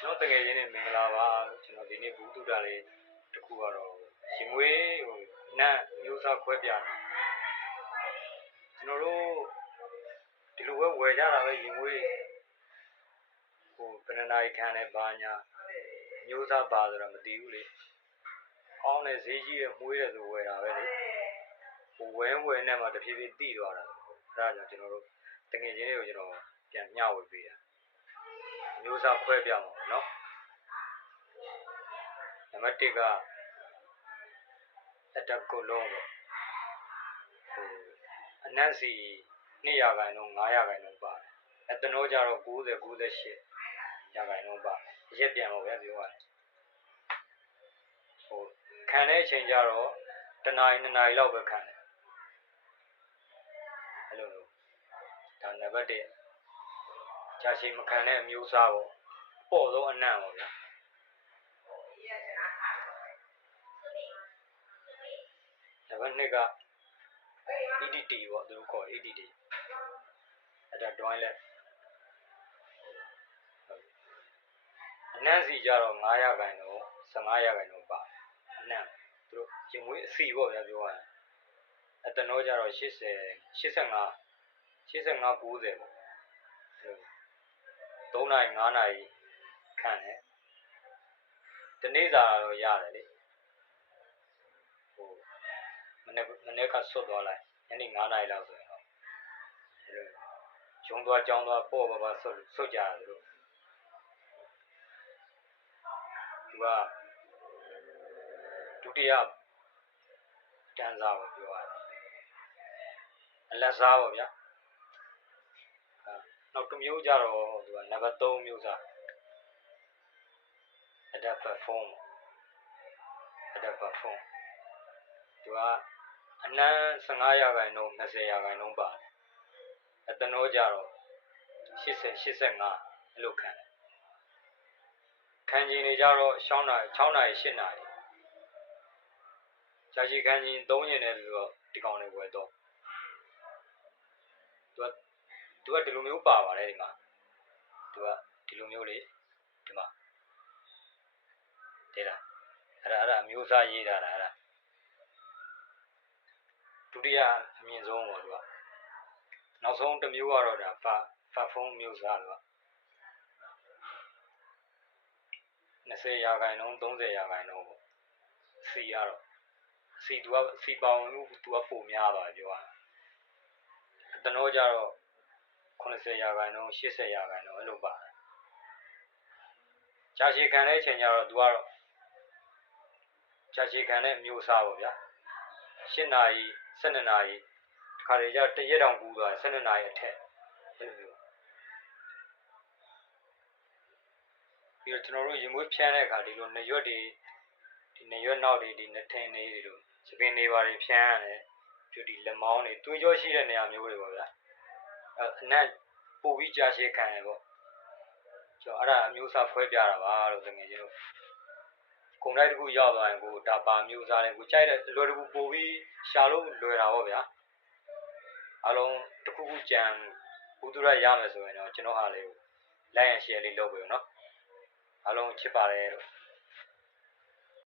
ကျွန်တော်တကယ်ရင်းနေမင်္ဂလာပါကျွန်တော်ဒီနေ့ဘူးတူတာလေးတခုကတော့ရင်မွေးဟိုနတ်မျိုးစားခွဲပြတာကျွန်တော်တို့ဒီလိုပဲဝယ်ကြတာပဲရင်မွေးဟိုဘယ်နှနိုင်ခံတယ်ဘာညာမျိုးစားပါဆိုတော့မသိဘူးလေကောင်းတဲ့ဈေးကြီးရဲ့မွေးတယ်ဆိုဝယ်တာပဲလေဟိုဝဲနဲ့မှတဖြည်းဖြည်းတိသွားတာအဲ့ဒါကြောင့်ကျွန်တော်တို့တကယ်ချင်းတွေကိုကျွန်တော်ပြန်မျှဝေပေးတာမျိုးစားခွဲပြမှာပေါ့နော်နံပါတ်1ကအတက်ကိုလုံးပေါ့ဟိုအနက်စီ200ခိုင်နှုန်း900ခိုင်နှုန်းပါတယ်အတနိုးကြတော့90 98ရာခိုင်နှုန်းပါရက်ပြန်ပေါ့ဗျာပြောရတယ်ဟိုခံတဲ့အချိန်ကျတော့1နာရီ2နာရီလောက်ပဲခံတယ်အဲ့လိုဒါနံပါတ်1ကြာရှည်မခံတဲ့အမျိုးအစားပေါ့ပေါ့ဆုံးအနံ့ပေါ့ဗျာနံပါတ်2က EDT ပေါ့သူတို့ခေါ် EDT အဲ့ဒါ joint လက်အနံ့စီကြတော့900ခိုင်နှုန်း1500ခိုင်နှုန်းပါအနံ့သူတို့ရင်မွေးအစီပေါ့ဗျာပြောရရင်အတနိုးကြတော့80 85 90ပေါ့3နာရီ5နာရီခံတယ်တနေ့စာတော့ရတယ်လေဟိုမနေ့ကဆွတ်သွားလိုက်ညနေ9နာရီလောက်ဆိုရင်တော့ဂျုံသွားကြောင်းသွားပေါ့ပါဆွတ်ကြတယ်သူတို့သူကဒုတိယတန်းစားကိုပြောရတယ်အလက်စားပေါ့ဗျာနောက်တစ်မျိုးကြတော့သူကနံပါတ်3မျိုးစားAdapter phone သူကအနံ့15ရာခိုင်နှုန်း20ရာခိုင်နှုန်းပါတယ်အတနိုးကြတော့80 85အဲ့လိုခံတယ်ခံချိန်တွေကြတော့6နာရီ8နာရီကြာရှည်ခံချိန်3ရင်နဲ့ဆိုတော့ဒီကောင်တွေဝယ်တော့သူကဒီလိုမျိုးပါပါတယ်ဒီမှာသူကဒီလိုမျိုးလေဒီမှာတဲ့လားအဲ့ဒါအမျိုးစားရေးတာအဲ့ဒါဒုတိယအမြင့်ဆုံးပေါ့သူကနောက်ဆုံးတစ်မျိုးကတော့ဒါဖတ်ဖုန်းမျိုးစားလို့20ရာခိုင်နှုန်း30ရာခိုင်နှုန်းပေါ့စီကတော့စီသူကစီပေါင်လို့သူကပုံများပါပြောရအတနိုးကြတော့90ရာခိုင်နှုန်း80ရာခိုင်နှုန်းအဲ့လိုပါတယ်ကြာရှည်ခံတဲ့အချိန်ကျတော့သူကတော့ကြာရှည်ခံတဲ့မျိုးစားပေါ့ဗျာ8နာရီ12နာရီတခါလေကျတရက်တောင်ကူးသွား12နာရီအထက်အဲ့လိုမျိုးပြီးတော့ကျွန်တော်တို့ရင်မွေးဖြန်းတဲ့အခါဒီလိုနရွက်တွေဒီနရွက်နောက်တွေဒီနထင်းတွေဒီလိုစပင်းတွေပါတွေဖြန်းရတယ်ပြီးဒီလက်မောင်းတွေသွေးကြောရှိတဲ့နေရာမျိုးတွေပေါ့ဗျာအနံ့ပို့ပြီးကြာရှည်ခံရပေါ့ကျွန်တော်အဲ့ဒါအမျိုးစားဖွဲပြတာပါလို့တကယ်ချင်းတို့ခုံတိုင်းတစ်ခုရောက်သွားရင်ကိုဒါပါမျိုးစားတယ်ကိုကြိုက်တဲ့လွယ်တကူပို့ပြီးရှာလို့လွယ်တာပေါ့ဗျာအလုံးတစ်ခုခုကြံဘူးသူရရမယ်ဆိုရင်တော့ကျွန်တော်ဟာလေးကို like and share လေးလုပ်ပေးဦးနော်အားလုံးချစ်ပါတယ်လို့